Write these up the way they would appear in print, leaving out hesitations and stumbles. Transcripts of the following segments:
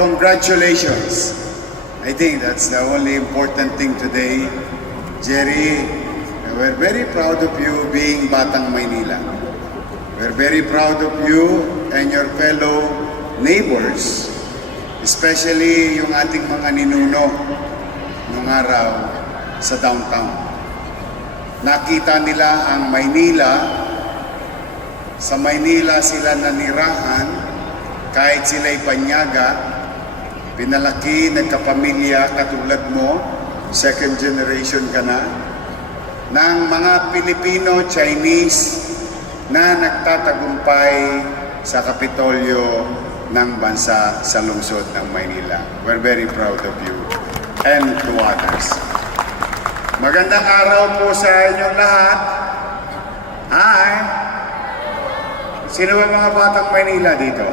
congratulations. I think that's the only important thing today. Jerry, we're very proud of you being Batang Maynila. We're very proud of you and your fellow neighbors, especially yung ating mga ninuno nung araw sa downtown. Nakita nila ang Maynila, sa Maynila sila nanirahan, kahit sila'y panyaga, pinalaki, nagkapamilya katulad mo, second generation ka na, ng mga Pilipino, Chinese na nagtatagumpay sa Kapitolyo ng bansa sa lungsod ng Maynila. We're very proud of you and to others. Magandang araw po sa inyong lahat. Hi! Sino ba mga batang Maynila dito?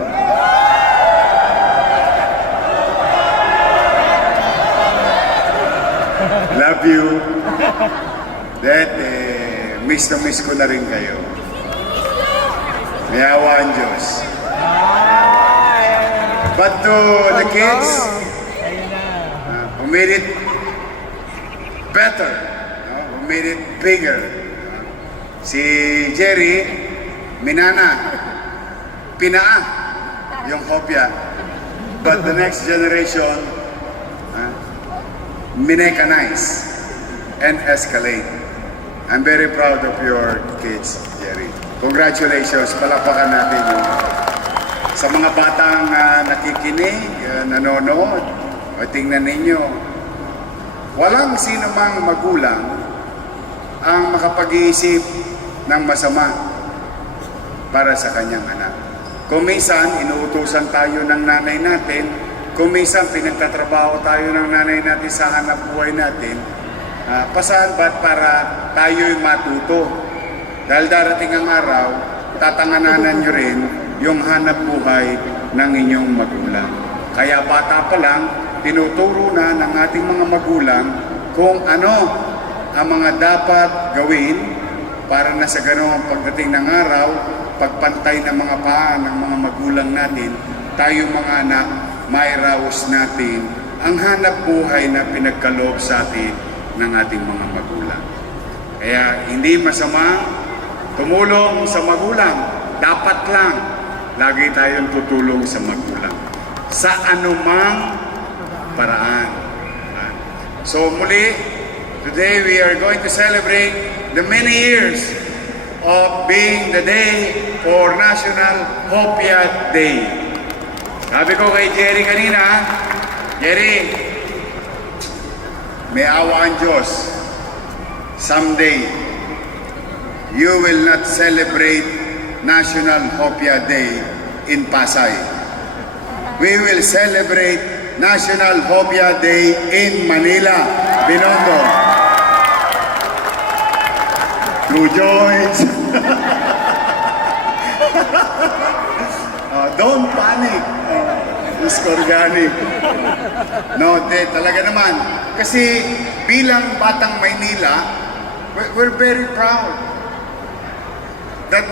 Love you. Miss na miss ko na rin kayo. May awa ang Diyos. But to the kids, who made it better, who made it bigger. Si Jerry, minana, pinaa yung kopya. But the next generation, minecanize and escalate. I'm very proud of your kids, Jerry. Congratulations, palapakan natin yun. Sa mga batang nakikinig, nanonood, o tingnan ninyo, walang sino mang magulang ang makapag-iisip ng masama para sa kanyang anak. Kung minsan, inuutusan tayo ng nanay natin, kung minsan pinagtatrabaho tayo ng nanay natin sa hanap buhay natin, pasaan ba't para tayo'y matuto? Dahil darating ang araw, tatangananan nyo rin yung hanap buhay ng inyong magulang. Kaya bata pa lang, tinuturo na ng ating mga magulang kung ano ang mga dapat gawin para na sa ganoong pagdating ng araw, pagpantay ng mga paa ng mga magulang natin, tayo mga anak, mairaos natin ang hanap buhay na pinagkaloob sa atin ng ating mga magulang. Kaya hindi masama tumulong sa magulang. Dapat lang lagi tayong tutulong sa magulang sa anumang paraan. So muli, today we are going to celebrate the many years of being the day for National Hopia Day. Sabi ko kay Jerry kanina, Jerry, may awa ang Diyos. Someday, you will not celebrate National Hopia Day in Pasay. We will celebrate National Hopia Day in Manila, Binondo. Blue Joints. Don't panic. Miss Organic. No, talaga naman. Kasi bilang Batang Maynila, we're very proud that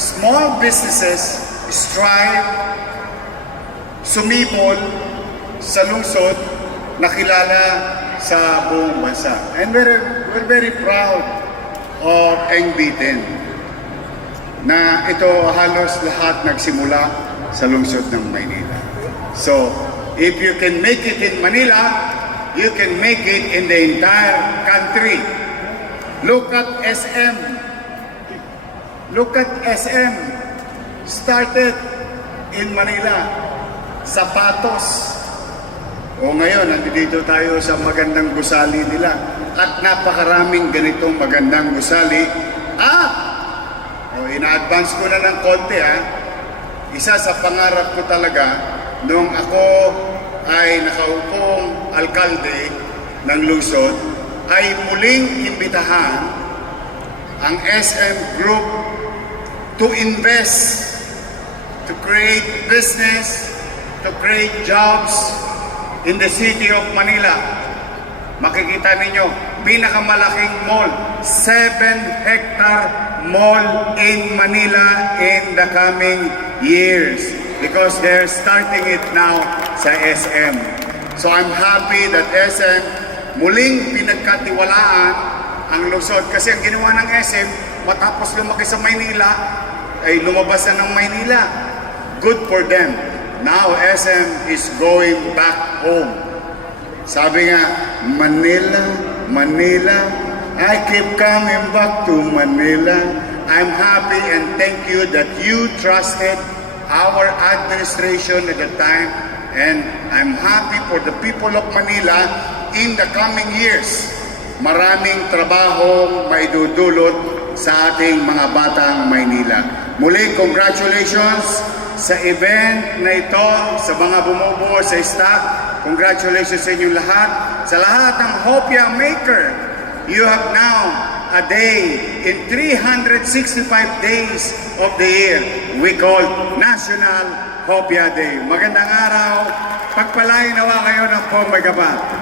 small businesses strive, sumibol sa lungsod na kilala sa buong bansa. And we're very proud of Engbitin na ito halos lahat nagsimula sa lungsod ng Maynila. So, if you can make it in Manila, you can make it in the entire country. Look at SM. Look at SM. Started in Manila. Sapatos. O ngayon, nandito tayo sa magandang gusali nila. At napakaraming ganitong magandang gusali. Ina-advance ko na ng konti Isa sa pangarap ko talaga, nung ako ay nakaupong alkalde ng lungsod, ay muling imbitahan ang SM Group to invest, to create business, to create jobs in the city of Manila. Makikita ninyo, pinakamalaking mall, 7-hectare mall in Manila in the coming years. because they're starting it now sa SM. So I'm happy that SM muling pinagkatiwalaan ang lungsod. Kasi ang ginawa ng SM, matapos lumaki sa Maynila, ay lumabas na ng Maynila. Good for them. Now SM is going back home. Sabi nga, Manila, Manila, I keep coming back to Manila. I'm happy and thank you that you trusted our administration at the time, and I'm happy for the people of Manila in the coming years. Maraming trabahong maidudulot sa ating mga batang Maynila. Muli, congratulations sa event na ito, sa mga bumubuo sa staff. Congratulations sa inyong lahat. Sa lahat ng Hopia Maker, you have now a day in 365 days of the year we call National Hopia Day. Magandang araw. Pagpalain nawa kayo ng Pong Magaba.